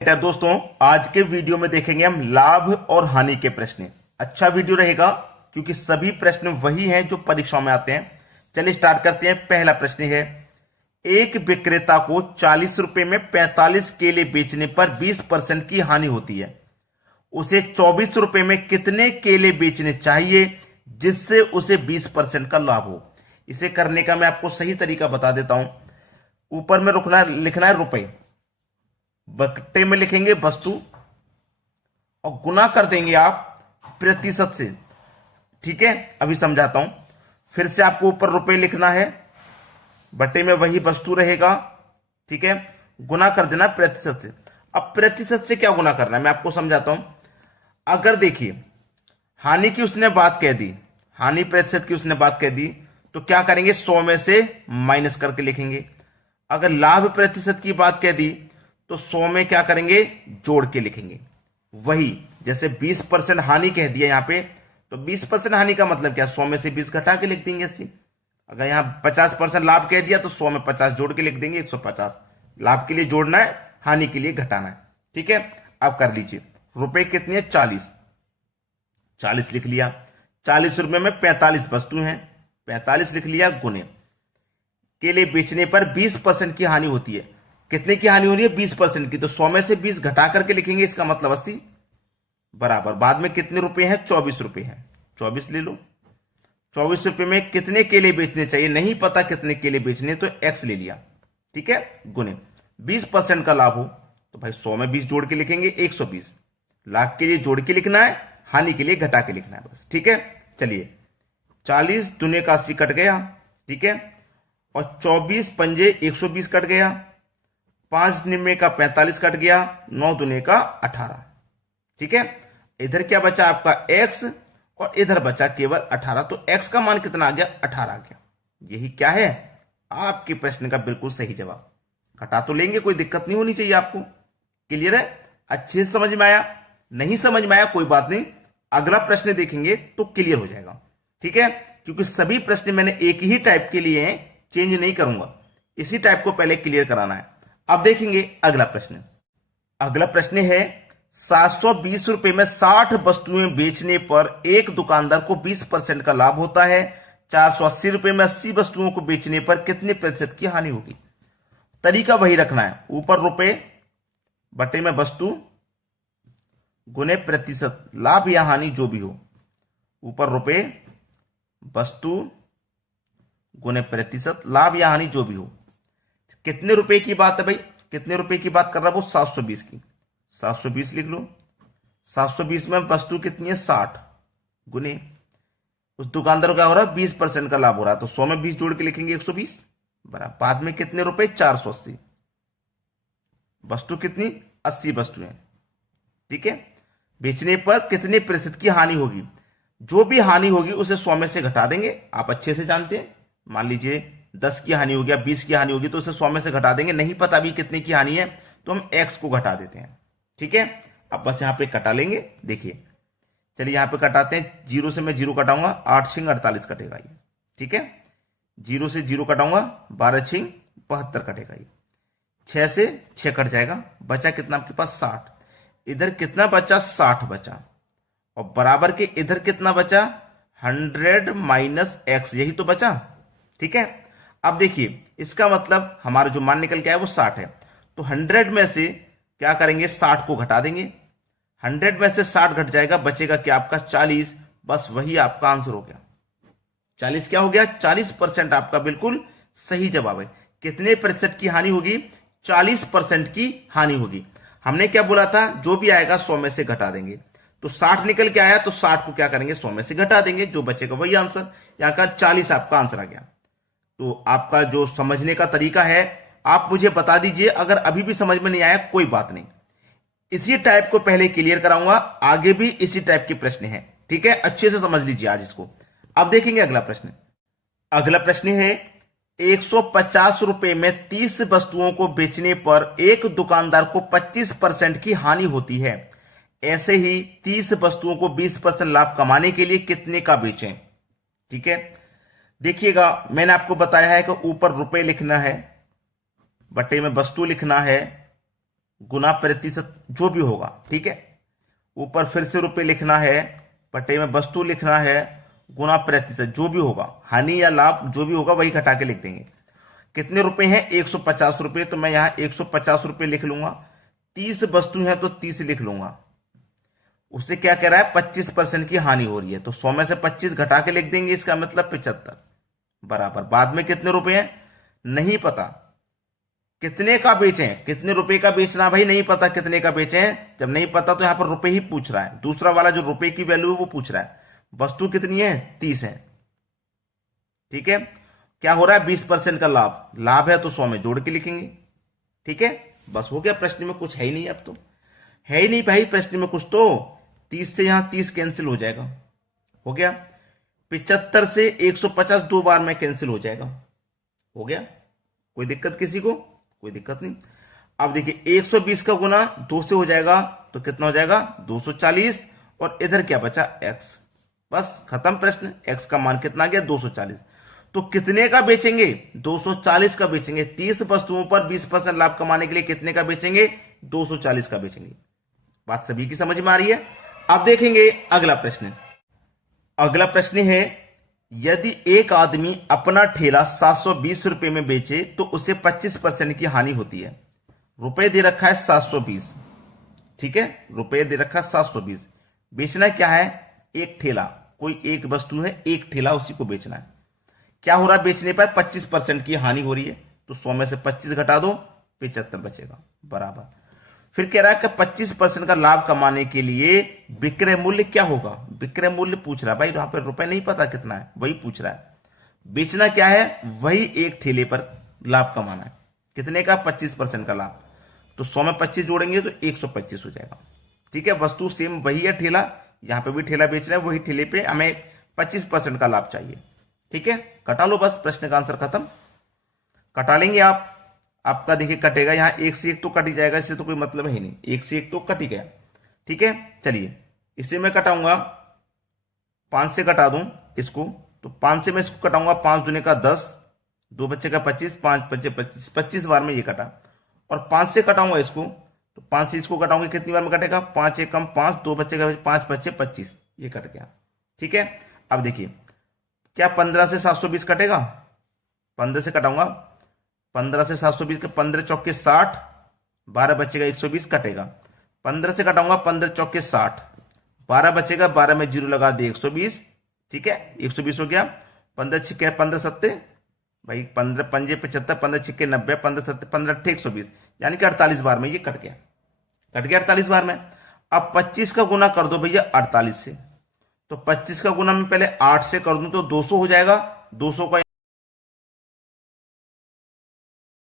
दोस्तों, आज के वीडियो में देखेंगे हम लाभ और हानि के प्रश्न। अच्छा वीडियो रहेगा क्योंकि सभी प्रश्न वही हैं जो परीक्षाओं में आते हैं। चलिए स्टार्ट करते हैं। पहला प्रश्न है, एक विक्रेता को 40 रुपए में 45 केले बेचने पर 20% की हानि होती है। उसे 24 रुपए में कितने केले बेचने चाहिए जिससे उसे 20% का लाभ हो। इसे करने का मैं आपको सही तरीका बता देता हूं। ऊपर में लिखना है रुपए, बट्टे में लिखेंगे वस्तु और गुना कर देंगे आप प्रतिशत से। ठीक है, अभी समझाता हूं। फिर से आपको ऊपर रुपए लिखना है, बट्टे में वही वस्तु रहेगा। ठीक है, गुना कर देना प्रतिशत से। अब प्रतिशत से क्या गुना करना है मैं आपको समझाता हूं। अगर देखिए हानि की उसने बात कह दी, हानि प्रतिशत की उसने बात कह दी, तो क्या करेंगे 100 में से माइनस करके लिखेंगे। अगर लाभ प्रतिशत की बात कह दी तो 100 में क्या करेंगे, जोड़ के लिखेंगे। वही जैसे 20% हानि कह दिया यहां पे, तो 20% हानि का मतलब क्या, 100 में से 20 घटा के लिख देंगे 80। अगर यहां 50% लाभ कह दिया तो 100 में 50 जोड़ के लिख देंगे 150। लाभ के लिए जोड़ना है, हानि के लिए घटाना है। ठीक है, अब कर लीजिए। रुपए कितने हैं, 40 लिख लिया। 40 रुपए में 45 वस्तु हैं, 45 लिख लिया। गुने केले बेचने पर 20% की हानि होती है। कितने की हानि हो रही है, 20% की। तो 100 में से 20 घटा करके लिखेंगे, इसका मतलब 80 बराबर। बाद में कितने रुपए हैं, 24 रुपए हैं, 24 ले लो। 24 रुपए में कितने केले बेचने चाहिए, नहीं पता कितने केले बेचने, तो x ले लिया। ठीक है, गुने 20% का लाभ हो तो भाई 100 में 20 जोड़ के लिखेंगे 120। लाभ के लिए जोड़ के लिखना है, हानि के लिए घटा के लिखना है बस। ठीक है, चलिए 40 दूने का 80 कट गया। ठीक है, और 24 पंजे 120 कट गया। 5 निम्मे का 45 कट गया। 9 दूने का 18। ठीक है, इधर क्या बचा आपका x और इधर बचा केवल 18। तो x का मान कितना आ गया, 18 आ गया। यही क्या है, आपके प्रश्न का बिल्कुल सही जवाब। घटा तो लेंगे, कोई दिक्कत नहीं होनी चाहिए आपको। क्लियर है, अच्छे से समझ में आया। नहीं समझ में आया कोई बात नहीं, अगला प्रश्न देखेंगे तो क्लियर हो जाएगा। ठीक है, क्योंकि सभी प्रश्न मैंने एक ही टाइप के लिए हैं, चेंज नहीं करूंगा। इसी टाइप को पहले क्लियर कराना है। अब देखेंगे अगला प्रश्न। अगला प्रश्न है, 720 रुपए में 60 वस्तुएं बेचने पर एक दुकानदार को 20% का लाभ होता है। 480 रुपए में 80 वस्तुओं को बेचने पर कितने प्रतिशत की हानि होगी। तरीका वही रखना है, ऊपर रुपए बटे में वस्तु गुने प्रतिशत, लाभ या हानि जो भी हो। ऊपर रुपए वस्तु गुने प्रतिशत, लाभ या हानि जो भी हो। कितने रुपए की बात है भाई, कितने रुपए की बात कर रहा है वो, 720 की। 720 लिख लो। 720 में वस्तु कितनी है, 60 गुने उस दुकानदार का हो रहा है 20% का लाभ हो रहा है, तो 100 में 20 जोड़ के लिखेंगे 120 बराबर। बाद में कितने रुपए, 480। वस्तु कितनी, 80 वस्तुएं। ठीक है, बेचने पर कितने प्रतिशत की हानि होगी। जो भी हानि होगी उसे 100 में से घटा देंगे, आप अच्छे से जानते हैं। मान लीजिए 10 की हानि हो गया, 20 की हानि होगी, तो उसे 100 में से घटा देंगे। नहीं पता भी कितने की हानि है तो हम x को घटा देते हैं। ठीक है, अब बस यहां पे कटा लेंगे। देखिए चलिए यहां पे कटाते हैं। 0 से मैं 0 कटाऊंगा, 8 छिंग 48 कटेगा ये। ठीक है, 0 से 0 कटाऊंगा, 12 छिंग 72 कटेगा ये। 6 से 6 कट जाएगा, बचा कितना आपके पास, 60। इधर कितना बचा, 60 बचा। और बराबर के इधर कितना बचा, 100 माइनस x, यही तो बचा। ठीक है, अब देखिए इसका मतलब हमारा जो मान निकल के आया वो 60 है। तो 100 में से क्या करेंगे, 60 को घटा देंगे। 100 में से 60 घट जाएगा, बचेगा क्या आपका 40। बस वही आपका आंसर हो गया। 40 क्या हो गया, 40% आपका बिल्कुल सही जवाब है। कितने प्रतिशत की हानि होगी, 40% की हानि होगी। हमने क्या बोला था, जो भी आएगा 100 में से घटा देंगे। तो 60 निकल के आया तो 60 को क्या करेंगे, 100 में से घटा देंगे, जो बचेगा वही आंसर। यहां का 40 आपका आंसर आ गया। तो आपका जो समझने का तरीका है आप मुझे बता दीजिए। अगर अभी भी समझ में नहीं आया कोई बात नहीं, इसी टाइप को पहले क्लियर कराऊंगा, आगे भी इसी टाइप के प्रश्न हैं। ठीक है, अच्छे से समझ लीजिए आज इसको। अब देखेंगे अगला प्रश्न। अगला प्रश्न है, 150 रुपए में 30 वस्तुओं को बेचने पर एक दुकानदार को 25% की हानि होती है। ऐसे ही 30 वस्तुओं को 20% लाभ कमाने के लिए कितने का बेचें। ठीक है, देखिएगा मैंने आपको बताया है कि ऊपर रुपए लिखना है, बटे में वस्तु लिखना है, गुना प्रतिशत जो भी होगा, ठीक है। ऊपर फिर से रुपए लिखना है, पट्टे में वस्तु लिखना है, गुना प्रतिशत जो भी होगा, हानि या लाभ जो भी होगा वही घटा के लिख देंगे। कितने रुपए हैं? 150 रुपए, तो मैं यहां 150 रुपए लिख लूंगा। 30 वस्तु है तो 30 लिख लूंगा। उससे क्या कह रहा है? 25% की हानि हो रही है, तो 100 में से 25 घटा के लिख देंगे, इसका मतलब 75 बराबर। बाद में कितने रुपए हैं नहीं पता, कितने का बेचें, कितने रुपए का बेचना भाई नहीं पता, कितने का बेचें। जब नहीं पता तो यहां पर रुपए ही पूछ रहा है, दूसरा वाला जो रुपए की वैल्यू है वो पूछ रहा है। वस्तु कितनी है? 30 है, ठीक है। क्या हो रहा है? 20% का लाभ, लाभ है तो 100 में जोड़ के लिखेंगे, ठीक है। बस हो गया, प्रश्न में कुछ है ही नहीं, अब तो है ही नहीं भाई प्रश्न में कुछ। तो 30 से यहां 30 कैंसिल हो जाएगा, हो गया। 75 से 150 दो बार में कैंसिल हो जाएगा, हो गया। कोई दिक्कत किसी को? कोई दिक्कत नहीं। अब देखिए 120 का गुना 2 से हो जाएगा तो कितना हो जाएगा? 240, और इधर क्या बचा? x। बस खत्म प्रश्न। x का मान कितना आ गया? 240। तो कितने का बेचेंगे? 240 का बेचेंगे। 30 वस्तुओं पर 20% लाभ कमाने के लिए कितने का बेचेंगे? 240 का बेचेंगे। बात सभी की समझ में आ रही है? अब देखेंगे अगला प्रश्न। अगला प्रश्न है, यदि एक आदमी अपना ठेला 720 रुपए में बेचे तो उसे 25% की हानि होती है। रुपए दे रखा है 720, ठीक है, रुपए दे रखा है 720। बेचना क्या है? एक ठेला, कोई एक वस्तु है, एक ठेला, उसी को बेचना है। क्या हो रहा है? बेचने पर 25% की हानि हो रही है, तो 100 में से 25 घटा दो, 75 बचेगा बराबर। फिर कह रहा है कि 25% का लाभ कमाने के लिए विक्रय मूल्य क्या होगा? विक्रय मूल्य पूछ रहा है भाई, यहां पर रुपए नहीं पता कितना है, वही पूछ रहा है। बेचना क्या है? वही एक ठेले पर लाभ कमाना है। कितने का? 25% का लाभ। तो 100 में 25 जोड़ेंगे तो 125 हो जाएगा, ठीक है। वस्तु सेम वही है, ठेला, यहां पे भी ठेला बेच रहे हैं, वही ठेले पे हमें 25% का लाभ चाहिए, ठीक है। कटा लो, बस प्रश्न का आंसर खत्म। कटा लेंगे आप, आपका देखिए कटेगा, यहां 1 से 1 तो कट ही जाएगा, इससे तो कोई मतलब है ही नहीं, 1 से 1 तो कट ही गया, ठीक है। चलिए इसे मैं कटाऊंगा, 5 से कटा दूं इसको, तो 5 से मैं इसको कटाऊंगा, 5 दूने का 10, 2 बच्चे का 25, 5 बच्चे 25, 25 बार में ये कटा। और 5 से कटाऊंगा इसको, तो 5 से इसको कटाऊंगे, कितनी बार में कटेगा? 5 एक कम 5, 2 बच्चे का 5 बच्चे 25, ये कट गया, ठीक है। अब देखिए क्या 15 से 720 कटेगा? 15 से कटाऊंगा, 15 से 720 के 15 चौके 60, 12 बचेगा 120 कटेगा। 15 से कटाऊंगा, 15 चौके 60, 12 बचेगा, 12 में 0 लगा दे 120, ठीक है, 120 हो गया। 15 छिक्के 15 सत्ते भाई, 15 पंजे 75, 15 छिक्के 90, 15 सत्ते 15 अट्ठे 120, यानी कि 48 बार में ये कट गया, कट गया 48 बार में। अब 25 का गुना कर दो भैया 48 से, तो 25 का गुना मैं पहले 8 से कर दूं तो 200 हो जाएगा, 200 का